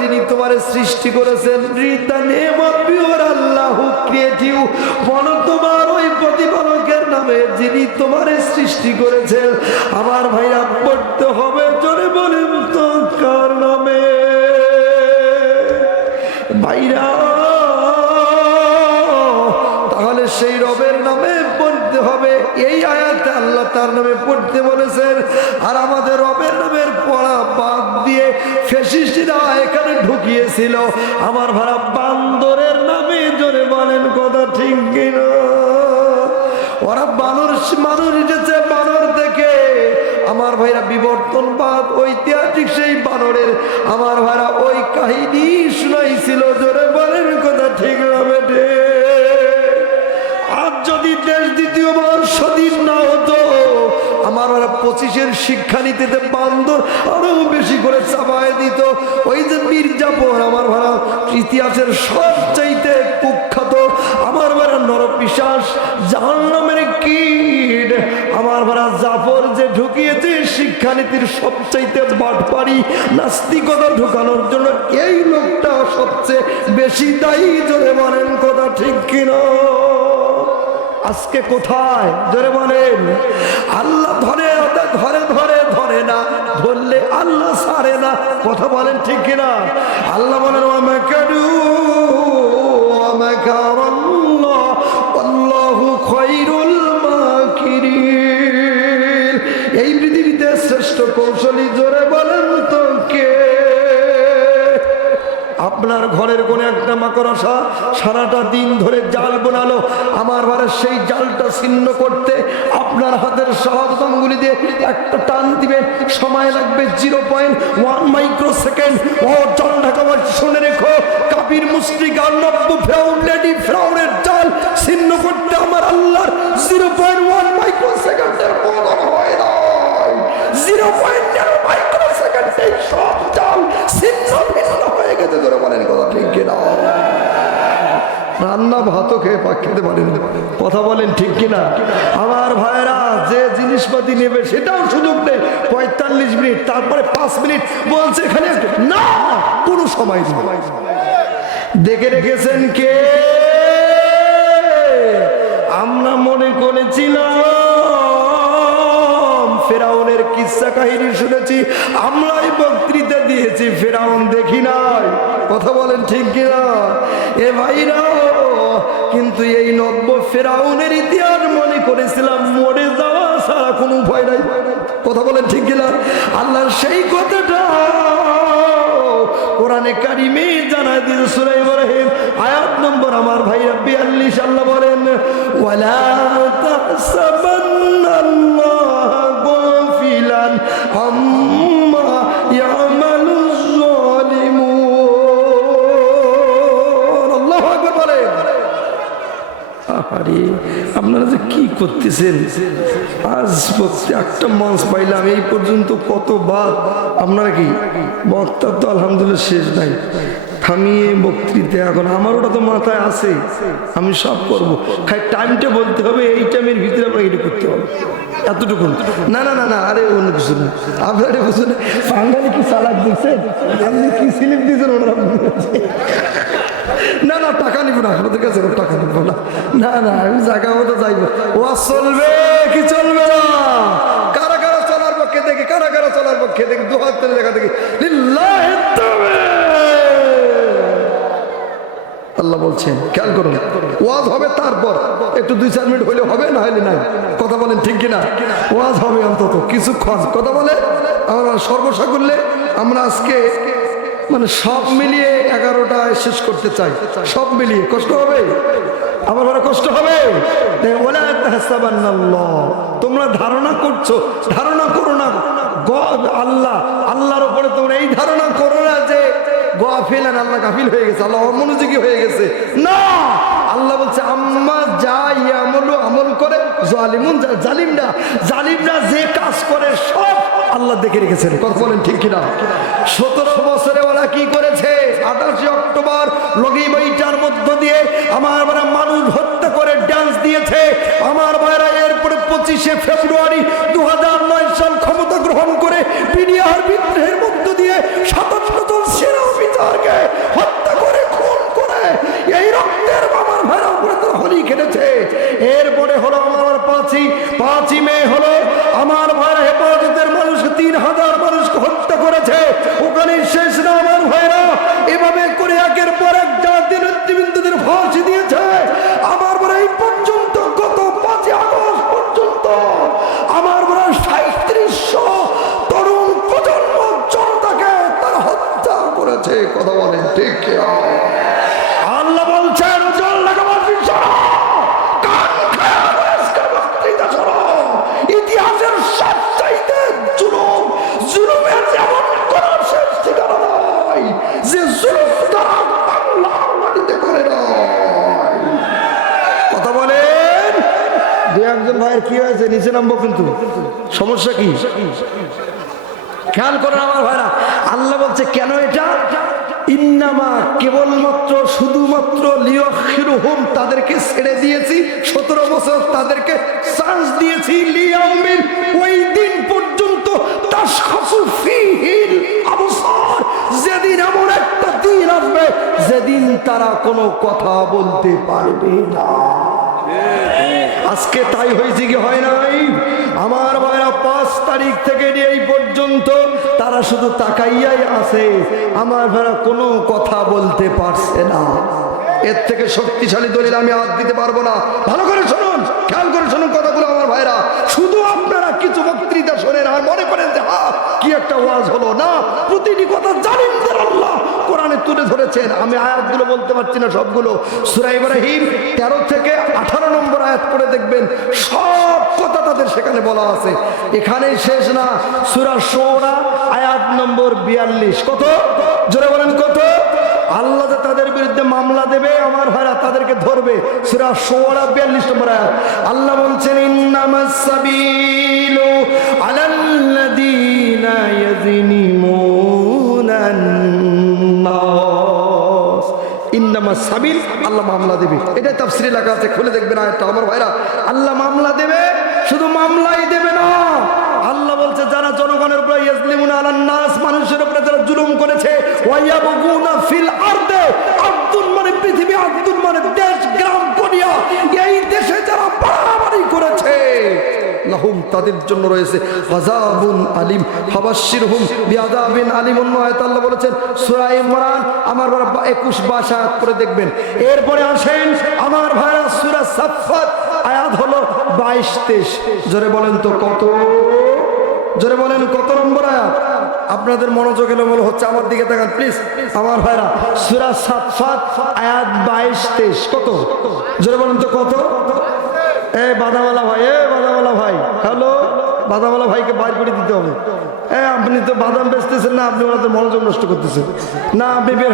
যিনি তোমার সৃষ্টি করেছেন। Read the name of your Allah who create you, বলো তোমার ওই প্রতিপালকের নামে যিনি তোমার সৃষ্টি করেছেন। আমার ভাইরা পড়তে হবে, জোরে বলেন তো কার নামে? ভাইরা তাহলে সেই রবের নামে পড়তে হবে। এই আয়াতে আল্লাহ তার নামে পড়তে বলেছেন। আর আমাদের রবের নামের পড়া বাদ দিয়ে ফ্যাসিস্টরা এখানে ঢুকিয়েছিল আমার ভাড়া বান্দরের নামে। জোরে বলেন কথা ঠিক কিনা? ওরা মানুষ এসেছে বানর থেকে। আমার ভাইরা বিবর্তনবাদ ঐতিহাসিক সেই বানরের আমার ভাইরা ওই কাহিনী শুনাইছিল। জোরে বলেন কথা ঠিক না বেটে? আজ যদি দেশ দ্বিতীয়বার স্বাধীন না হতো, আমার 25-এর শিক্ষা নীতিতে বান্দর আরো বেশি করে চাপায় দিত। ওই যে মির্জাপুর আমার ভাড়া ইতিহাসের সবচাইতে কুখ্যাত আমার ভাড়া নরপিশাচ জাহান্নামের কীট আমার ভাড়া জাফর যে ঢুকিয়েছে শিক্ষানীতির সবচাইতে বাটপারি নাস্তিকতা ঢুকানোর জন্য, এই লোকটা সবচেয়ে বেশি দায়ী। জোরে বলেন কথা ঠিক কিনা? আজকে কোথায়? জোরে বলেন। আল্লাহ ধরে ধরে ধরে ধরে না, ধরলে আল্লাহ ছাড়ে না। কথা বলেন ঠিক কিনা? আল্লাহ বলেন ওয়ামাকারু ওয়ামাকারাল্লাহ আল্লাহু খায়রুল মাকিরিন। এই পৃথিবীতে শ্রেষ্ঠ কৌশলী জোরে বলেন তো কে? আপনার ঘরের কোন একটা মাকড়সা সারাটা দিন ধরে জাল বোনালো, আমার ঘরে সেই জালটা ছিন্ন করতে আপনার হাতের সহজ আঙ্গুলি দিয়ে একটা টান দিবেন, সময় লাগবে 0.1 মাইক্রোসেকেন্ড। ও জল ঢাকা শুনে রেখো, কাবির মুশরিক আর নব্য ফেরাউন লেডি ফেরাউনের জাল ছিন্ন করতে আমার আল্লাহর 0.1 মাইক্রোসেকেন্ডের প্রয়োজন হয় না। 0.0 মাইক্রোসেকেন্ডে সব জাল ছিন্ন ভিন্ন হয়ে গেছে। ধরে বলেন কথা ঠিক কিনা? রান্না ভাতও খেয়ে পাক খেতে পারেন। কথা বলেন ঠিক কিনা? আমার ভাইরা যে জিনিসপাতি নেবে সেটাও সুযোগ নেই। 45 মিনিট, তারপরে 5 মিনিট বলছে এখানে না, কোনো সময় নেই। দেখে রেখেছেন কে? আমরা মনে করেছিলাম ফেরাউনের কিসসা কাহিনী শুনেছি, আমরাই বক্তৃতা দিয়েছি, ফেরাউন দেখি নাই। কথা বলেন ঠিক কিনা? এ ভাইরা কিন্তু এই নব্য ফেরাউনের ইতিহাস মনে করেছিলাম মরে যাওয়া ছাড়া কোনো উপায় নাই। কথা বলেন ঠিক কিনা? আল্লাহর সেই কথাটা কোরআনে কারিমে জানায় দিয়েছে সূরা ইব্রাহিম আয়াত নম্বর আমার ভাইরা 42। আল্লাহ বলেন ওয়ালা তাহসাবান্নাল্লাহা গাফিলান আম্মা ইয়ামালুজ যালিমুন। আল্লাহু আকবার বলেন। আরে আপনারা যে কি করতেছেন? আজ একটা মঞ্চ পাইলাম, এই পর্যন্ত কতবার আপনারা কি বক্তা তো আলহামদুলিল্লাহ শেষ নাই, থামিয়ে বক্তৃতা। এখন আমার ওটা তো মাথায় আছে, আমি সব করবো, খাই টাইমটা বলতে হবে, এই টাইমের ভিতরে আপনাকে এটা করতে হবে, এতটুকু। না না না না, আরে অন্য কিছু না, আপনার এটা বুঝুন। বাঙালি কি চালাক দিচ্ছেন, আপনি কি স্লিপ দিচ্ছেন ওনারা? না না, টাকা নিব না, আপনাদের কাছে টাকা নিব না। না না, আমি জায়গা মতো যাইব। ও চলবে কি চলবে না? কারা কারা চলার পক্ষে দেখি, কারা কারা চলার পক্ষে দেখি, দু হাত তুলে দেখা দেখি। আল্লাহ বলছেন খেয়াল করুন, ওয়াজ হবে তারপর একটু 2-4 মিনিট হইলে হবে, না হইলে নাই। কথা বলেন ঠিক কিনা? ওয়াজ হবে অন্তত কিছুক্ষণ। কথা বলে আমরা সর্বসা করলে আমরা আজকে মানে সব মিলিয়ে 11টায় শেষ করতে চাই। সব মিলিয়ে কষ্ট হবে, আমার বড় কষ্ট হবে। তোমরা ধারণা করছো, ধারণা করো না আল্লাহর উপরে তোমরা এই ধারণা করো না যে গাফিলান, আল্লাহ গাফিল হয়ে গেছে, আল্লাহ অমনোযোগী হয়ে গেছে। না, আল্লাহ বলছে আম্মা যা আমল করে জালিমুন, জালিমরা যে কাজ করে সব আল্লাহ দেখে রেখেছেন। কথা বলেন ঠিক কিনা? 17 বছরে ওরা কি করেছে? 28 অক্টোবর লগিবইটার মধ্য দিয়ে আমার ভাইরা মানুষ হত্যা করে ডান্স দিয়েছে। আমার ভাইরা এরপরে 25শে ফেব্রুয়ারি 2009 সাল ক্ষমতা গ্রহণ করে পিডিআর বিদ্রোহের মধ্য দিয়ে 57 জন সেনা অফিসার করেছে। কথা বলেন ঠিক কি? আল্লাহ বলছেন জল লাগাবাসী শোনো, কান খায়া বয়স্কের বক্তৃতা শোনো। ইতিহাসের সবচাইতে জুলুমের যেমন কোন শেষ ঠিকানা নাই, যে জুলুম তারা বাংলার মাটিতে করে নাই। কথা বলেন। দু একজন ভাইয়ের কি হয়েছে? নিচে নামবো কিন্তু। সমস্যা কি? খেয়াল করেন আমার ভাইরা, আল্লাহ বলছে কেন এটা? ইন্নামা কেবলমাত্র শুধুমাত্র লিয়াখিরুহুম, তাদেরকে ছেড়ে দিয়েছি 17 বছর, তাদেরকে চান্স দিয়েছি। লিয়াউমিন, ওই দিন পর্যন্ত তাশখাসু ফীহিল আবসার, যেদিন এমন একটা দিন আসবে যেদিন তারা কোনো কথা বলতে পারবে না। আজকে তাই হয়েছে কি হয় নাই? আমার ভাইরা 5 তারিখ থেকে নিয়ে এই পর্যন্ত তারা শুধু তাকাইয়াই আছে। আমার ভাইরা কোনো কথা বলতে পারছে না। এর থেকে শক্তিশালী দলিল আমি হাত দিতে পারবো না। ভালো করে শুনুন, খেয়াল করে শুনুন কথাগুলো আমার ভাইরা। শুধু আপনারা কিছু বক্তৃতা শোনেন আর মনে করেন যে কি একটা ওয়াজ হলো না। প্রতিটি কথা জালিমদের আল্লাহ কোরআনে তুলে ধরেছেন। আমি আয়াতগুলো বলতে পারছি না সবগুলো। সূরা ইব্রাহিম 13 থেকে 18 নম্বর আয়াত পড়ে দেখবেন, সব কথা তাদের সেখানে বলা আছে। এখানেই শেষ না, সূরা শুরা আয়াত নম্বর 42। কত জোরে বলেন কত? আল্লাহ যে তাদের বিরুদ্ধে মামলা দেবে আমার ভাইরা, তাদেরকে ধরবে। সূরা শুরা 42 নম্বর আয়াত আল্লাহ বলছেন, ইন্নামাস সাবিলু আলাল্লাযীনা ইয়াযলিমুনান নাস। ইন্নামাস সাবিল, আল্লাহ মামলা দেবে। এটা তাফসীরে লেখা আছে, খুলে দেখবেন আয়াতটা আমার ভাইরা। আল্লাহ মামলা দেবে, শুধু মামলাই দেবে না, আল্লাহ বলছে যারা জনগণের উপরে ইয়াজলিমুনা আলান নাস, মানুষের উপরে যারা জুলুম করেছে, ওয়ায়াবগুনা ফিল আরদে, আরদুন মানে পৃথিবী, আরদুন মানে দেশ, গ্রাম, কোরিয়া, এই দেশে যারা বাড়াবাড়ি করেছে, লাহুম তাদের জন্য রয়েছে আযাবুন আলিম ফাবাশশিরহুম বিআযাবিন আলিম। অন্য আয়াতে আল্লাহ বলেছেন সূরা ইমরান আমার 21-22 আয়াত পড়ে দেখবেন। এরপরে আসেন আমার ভাইরা সূরা সাফফাত আয়াত হলো 22-23। জোরে বলেন তো কত? জোরে বলেন কত নম্বর আয়াত? আপনাদের মনোযোগ এলোমেলো হচ্ছে, আমার দিকে তাকান প্লিজ আমার ভাইরা। সূরা সাফফাত আয়াত 22-23 কত? জোরে বলেন তো কত? বাদাওয়ালা ভাই, বাদাওয়ালা ভাই, হ্যালো, বাদাওয়ালা ভাইকে বাইর করে দিতে হবে। আপনি তো বাদাম বেচতেছেন না, আপনি ওনাদের মনোযোগ নষ্ট করতেছেন না, আপনি বের